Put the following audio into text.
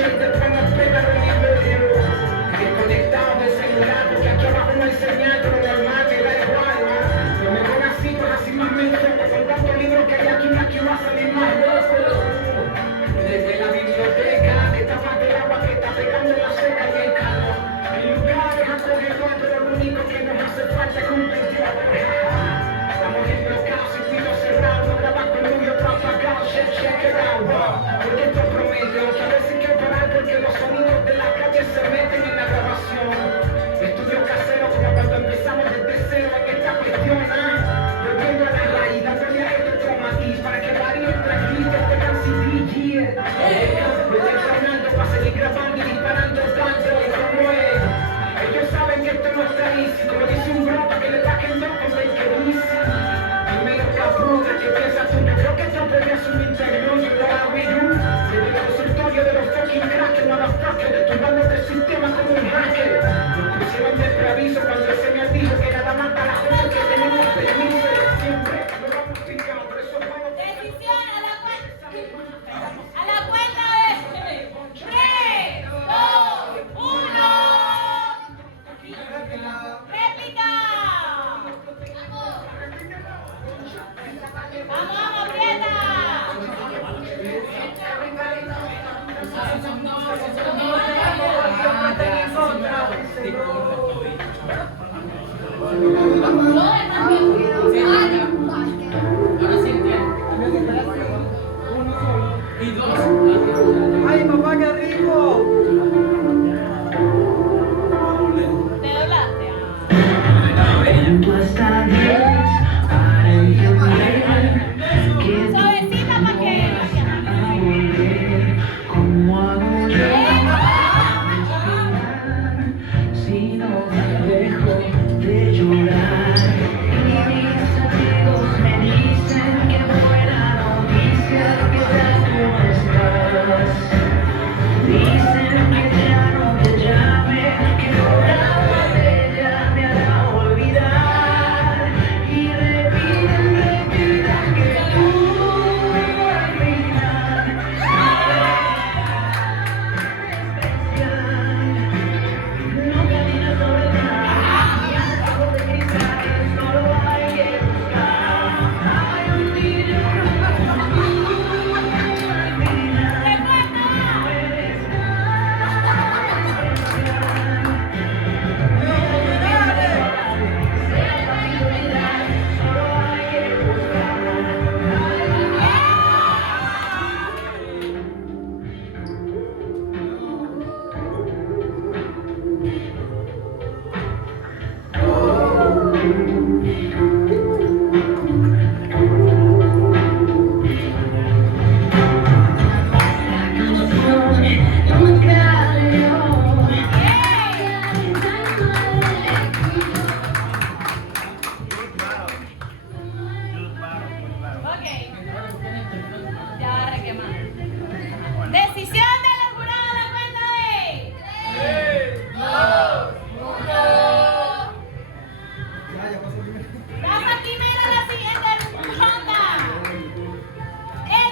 noche y después nos pegan el nivel. Desconectado del celular porque aquí abajo no hay señal, pero normal, me da igual, ¿no? No me pongas así, pues así más me enfoco. Con tantos libros que hay aquí va a salir más loco. Desde la biblioteca, de tapas del agua que está pegando la seca y el calor. En lugares acogedores, pero lo único que nos hace falta es un ventilador. Estamos en bloqueados, circuito cerrado, no grabas con uno y otro apagado, check it out, wow. Porque esto promete, que a veces hay que parar porque los sonidos de la calle se meten en la grabación. Estudio casero como cuando empezamos desde cero en esta cuestión, volviendo a la raíz, dándole a este traumatis para que varios traclistas tengan CD, desde Fernando para seguir grabando y disparando tanto, y como es. Ellos saben que esto no está easy, como dice un bro, para que le saquen dos con el que dice. Primero cabrona, ¿qué piensas tú? Yo creo que esto podría ser un interview, yo lo hago y you. Desde el consultorio de los fucking crackers, motherfucker, detumbando el sistema como un hacker. Nos pusieron de preaviso cuando el señor dijo que nada más para la gente que tenemos permiso de siempre. Lo vamos picando, por eso vamos. Decisión a la cuenta de 3, 2, 1. Réplica. Vamos, aprieta. Ahora sí entiendo. Uno solo. Y dos. Ay, papá, que